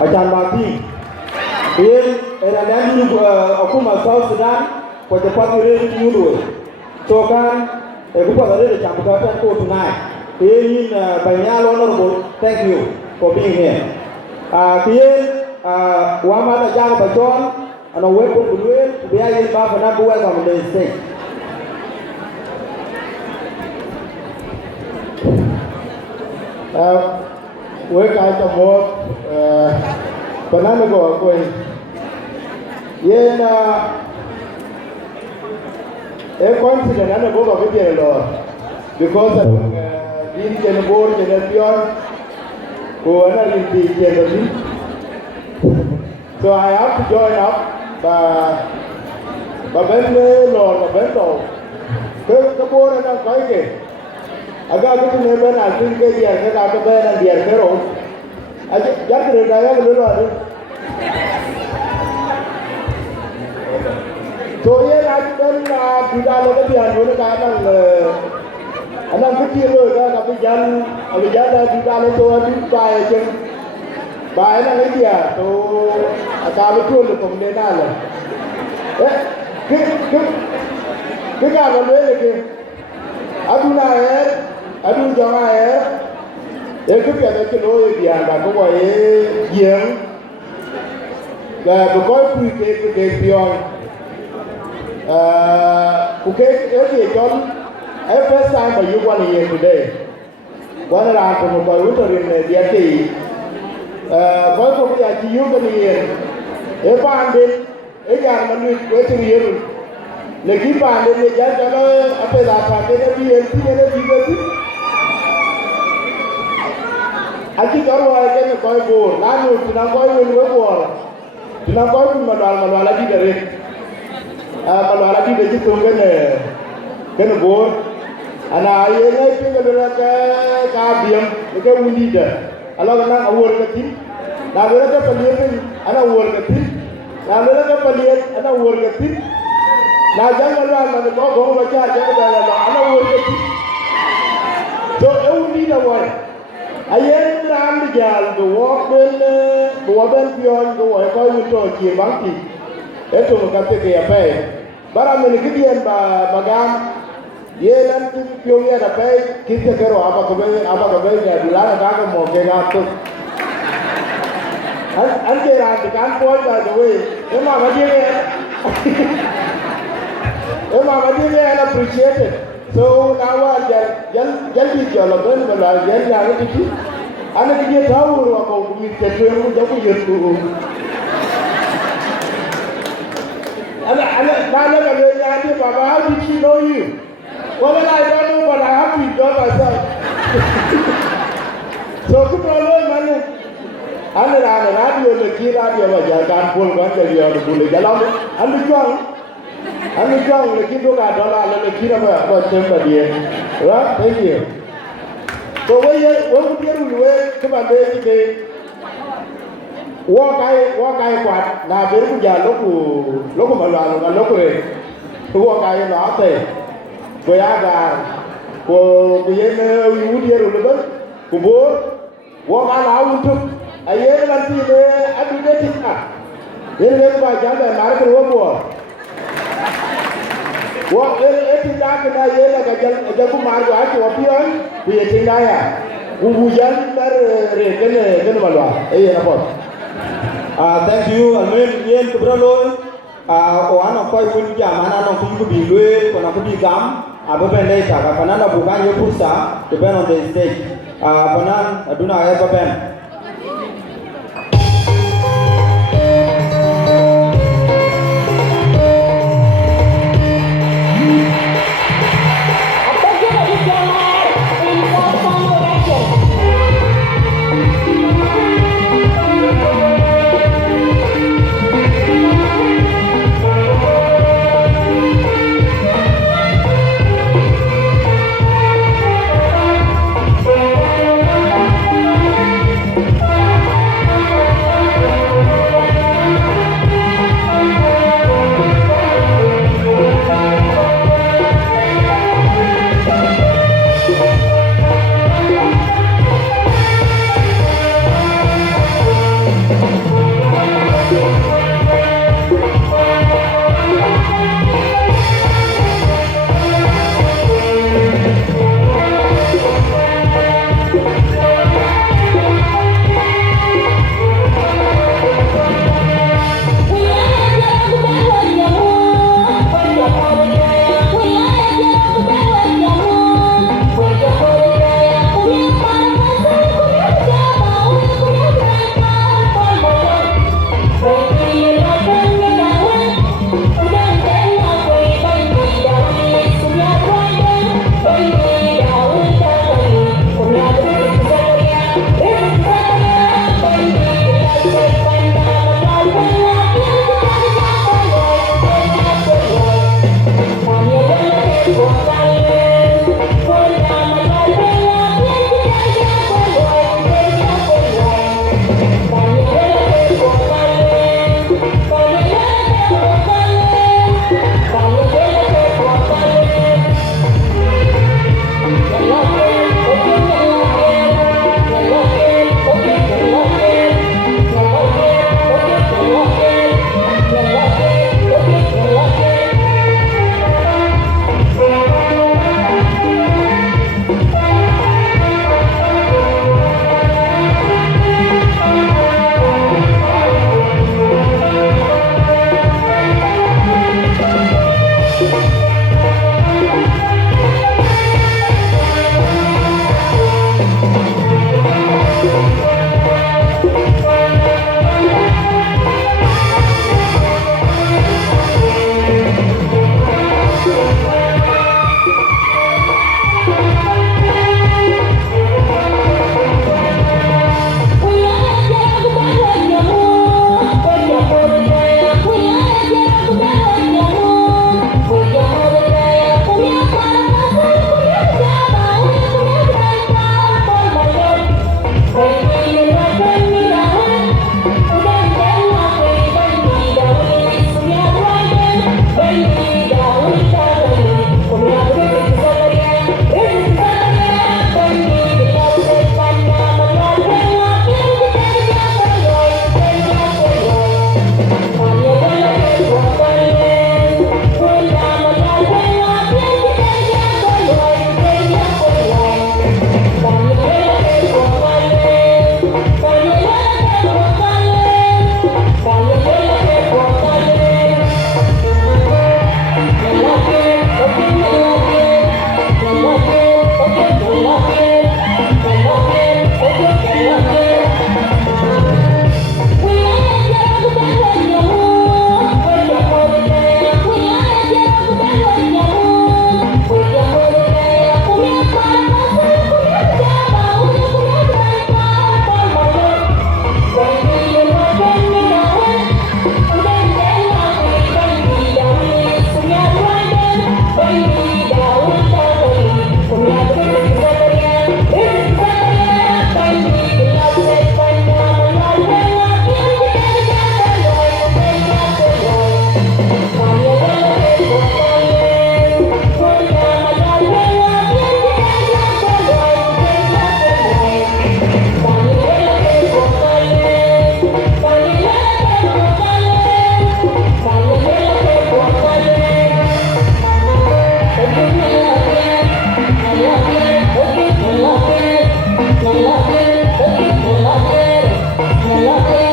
Ajan Bati. Era nani akuma South Sudan kwa japati redi nyudwe. So kan kupa redi champutata ko tonight. In Banyal Honorable, thank you for being here. Wamata Jang Bajon and a weapon to win, we are in Bafana to welcome the state. Work out of work, banana go away. Yeah, a confident and a book of it, Lord, because in the board in the beyond, who are not in the so I have to join up, but when the Lord, the Bento, the board and I'm going. I got to remember, I think they are out of bed and they are hero. I just retire a little. So, yeah, I don't do that behind and I'm pretty low. I'll be young, I'll be young, to buy an idea. So, I can't be told from the island. Good, I'm really I do not have. I do not have. They could get a kilo if you have a way young. Because we take the day beyond. Okay, okay, John. First time for you 1 year today. One around from a winter in the day. Both of you are you can hear. If I'm in, if I'm waiting here. Le keep on the judge after that, I think all I get a coin board. I know to not go in war. To not go to Malala did it. Malala did it to board. And I think a little cardium, the girl we need. A lot of work at him. Now we're at a million and a work at him. Now we're at a million and a work at him. Now, Jangan the dog over charge, I know what it is. So, every need a one. I am the girl, the walk, the woman beyond the work, I will talk you, monkey. That's what I take a pay. But I'm in a Gideon by Bagam. Yea, and to you at a pay, kiss the girl, Abacabay, and Lana more came out. And they are the gun point, by the way. I didn't appreciate it. So now I just be jolly, but I get reality. And I get how about with the train to and I never really asked Baba, how did she know you? Well, I don't know, but I have to enjoy myself. So, good morning, man. And I radio the key radio, I can't pull one day on the bullet. And the drunk. I'm the young, the kid got $1 and the kid about $10. Right? Thank you. So, what would you do? Come on, baby. Walk I what? Now, very good, local Malala, local. Walk I in the outside. Where I got for the wood here, who bore, walk out to a year and see I do get it up. Then let's buy Janda and American War. What if dark and I like a Jacob Margo to appear? We are Tinaya. Who young thank you, Almin Yen Kubralo. One of Koi Winjam, and I know be Louis, when I could be gum. Ababen later, Panana Bugan Yopusa, depend on the stage. Panan, I do not have a pen. Kaya